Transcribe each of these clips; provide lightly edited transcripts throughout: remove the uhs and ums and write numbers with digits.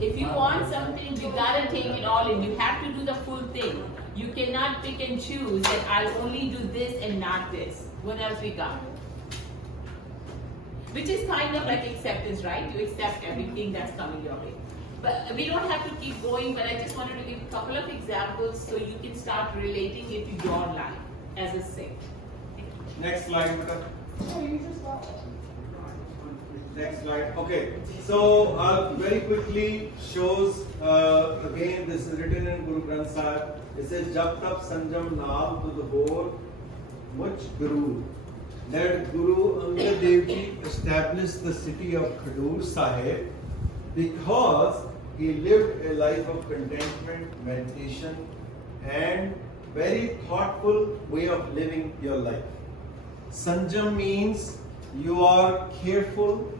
If you want something, you gotta take it all in. You have to do the full thing. You cannot pick and choose that I'll only do this and not this. What else we got? Which is kind of like acceptance, right? You accept everything that's coming your way. But we don't have to keep going, but I just wanted to give a couple of examples so you can start relating it to your life as a Sikh. Next slide, Mata. Oh, you just got one. Next slide. Okay, so very quickly shows again this is written in Guru Granth Sahib. It says Jab Tap Sanjam Naal Tud Hor Much Guru. That Guru Angad Dev Ji established the city of Khadur Sahib because he lived a life of contentment, meditation, and very thoughtful way of living your life. Sanjam means you are careful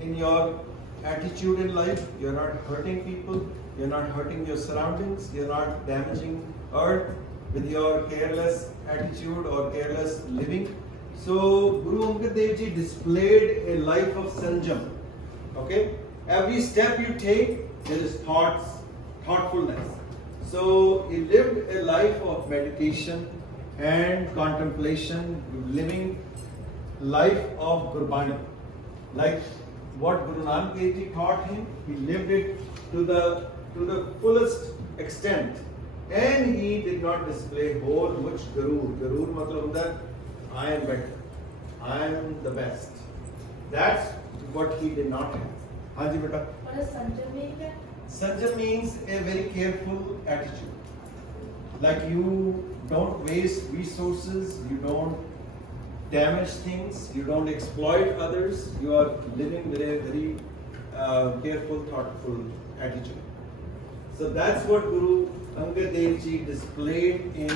in your attitude in life. You're not hurting people. You're not hurting your surroundings. You're not damaging earth with your careless attitude or careless living. So Guru Angad Dev Ji displayed a life of sanjam. Okay, every step you take, there is thoughtfulness. So he lived a life of meditation and contemplation, living life of Gurbani. Like what Guru Nanak Dev Ji taught him, he lived it to the fullest extent. And he did not display whole much garur. Garur matlab that I am better, I am the best. That's what he did not have. Hanji beta. What does Sanjam mean then? Sanjam means a very careful attitude. Like you don't waste resources, you don't damage things, you don't exploit others, you are living with a very careful, thoughtful attitude. So that's what Guru Angad Dev Ji displayed in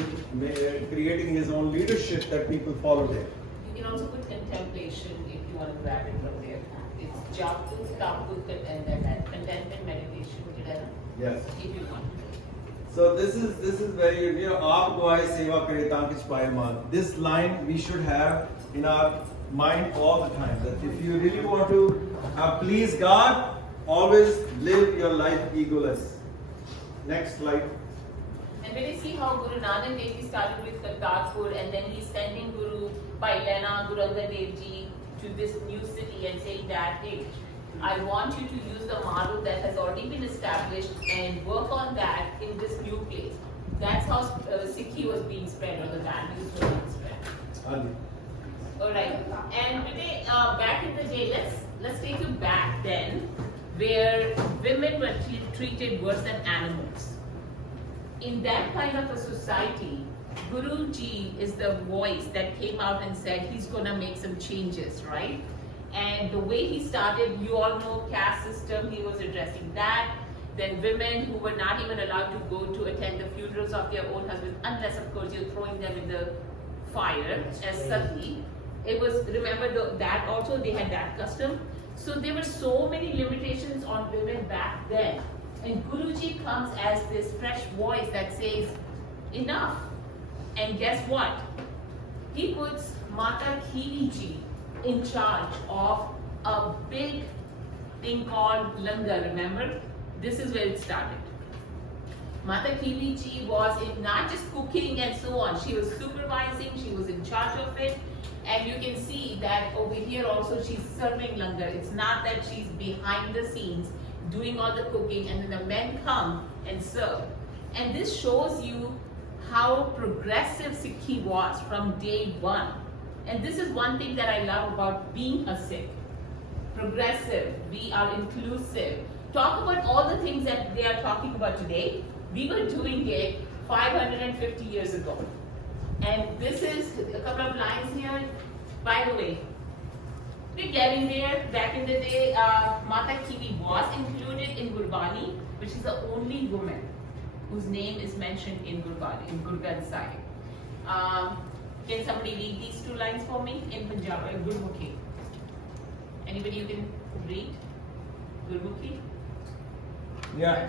creating his own leadership that people followed him. You can also put contemplation if you want to grab it from there. It's Japut, Taput, and then contentment, meditation, together. Yes. If you want. So this is very, aap duaye seva kare taan kich paaye maan. This line we should have in our mind all the time. That if you really want to please God, always live your life egoless. Next slide. And when you see how Guru Nanak Dev Ji started with Kartarpur and then he's sending Guru Pailana, Guru Angad Dev Ji to this new city and saying that, hey, I want you to use the model that has already been established and work on that in this new place. That's how Sikhi was being spread, or the values were being spread. Alright, and today, back in the day, let's take you back then, where women were treated worse than animals. In that kind of a society, Guruji is the voice that came out and said he's gonna make some changes, right? And the way he started, you all know caste system, he was addressing that. Then women who were not even allowed to go to attend the funerals of their own husbands, unless of course you're throwing them in the fire as sati. It was, remember that also they had that custom. So there were so many limitations on women back then. And Guruji comes as this fresh voice that says, enough. And guess what? He puts Mata Khili in charge of a big thing called Langar, remember? This is where it started. Mata Khili was in not just cooking and so on, she was supervising, she was in charge of it. And you can see that over here also she's serving Langar. It's not that she's behind the scenes doing all the cooking and then the men come and serve. And this shows you how progressive Sikhi was from day one. And this is one thing that I love about being a Sikh. Progressive, we are inclusive. Talk about all the things that they are talking about today. We were doing it 550 years ago. And this is a couple of lines here. By the way, we're getting there. Back in the day, Mata Khili was included in Gurbani, which is the only woman whose name is mentioned in Gurbani, in Guru Granth Sahib. Can somebody read these two lines for me in Punjabi, Gurmukhi? Anybody you can read? Gurmukhi? Yeah.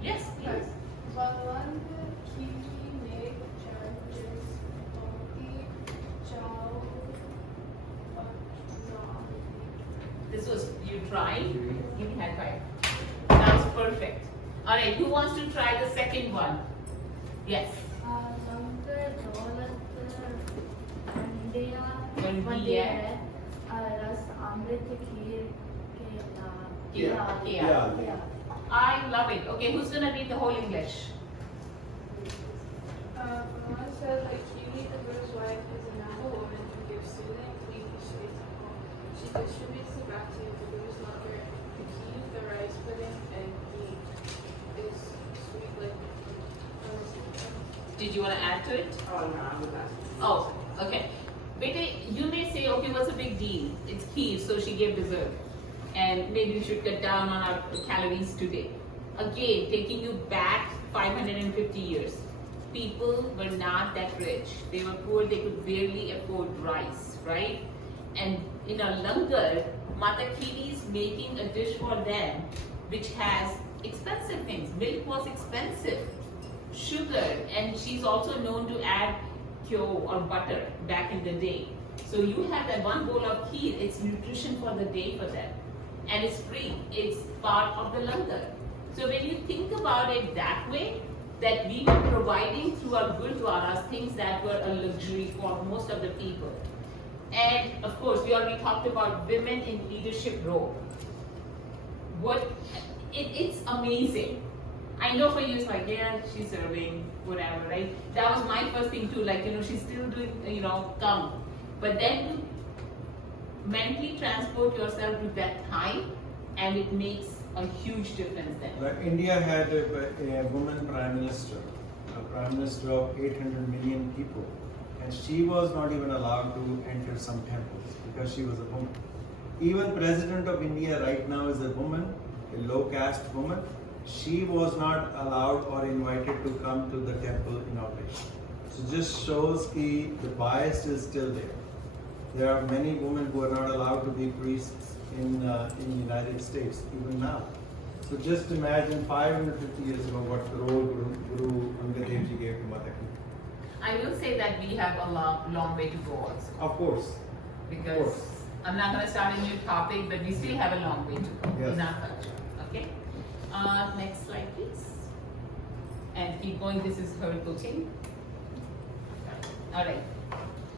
Yes, please. Bhagwan ki ne challenges bhakti chao. This was you trying. Give me high five. That was perfect. Perfect. All right, who wants to try the second one? Yes. लंगर दौलत India India. रस अमृत खीर Yeah. I love it. Okay, who's gonna read the whole English? One says a kiwi, the Buddha's wife, is a noble woman who gives soothing, clean shades of home. She distributes the bhakti of the Buddha's lover, the key, the rice pudding, and ghee is sweet like. Did you want to add to it? Oh no, I'm the best. Oh, okay. Bete, you may say, okay, what's the big deal? It's kheer, so she gave dessert. And maybe we should cut down on our calories today. Again, taking you back 550 years. People were not that rich. They were poor, they could barely afford rice, right? And in a langar, Mata Khiri is making a dish for them which has expensive things. Milk was expensive, sugar, and she's also known to add kyo or butter back in the day. So you have that one bowl of kheer, it's nutrition for the day for them. And it's free, it's part of the langar. So when you think about it that way, that we were providing through our gurdwaras things that were a luxury for most of the people. And of course, we already talked about women in leadership role. It's amazing. I know for you it's like, yeah, she's serving, whatever, right? That was my first thing too, like, she's still doing, come. But then mentally transport yourself to that time and it makes a huge difference then. Like India had a woman prime minister, a prime minister of 800 million people, and she was not even allowed to enter some temples because she was a woman. Even President of India right now is a woman, a low caste woman. She was not allowed or invited to come to the temple inauguration. So just shows the bias is still there. There are many women who are not allowed to be priests in the United States even now. So just imagine 550 years ago what the role Guru Angad Dev Ji gave to Mata Khiri. I will say that we have a long way to go also. Of course. Because Of course. I'm not going to start a new topic, but we still have a long way to go Yes. in our culture. Okay? Next slide, please. And keep going. This is her cooking. All right.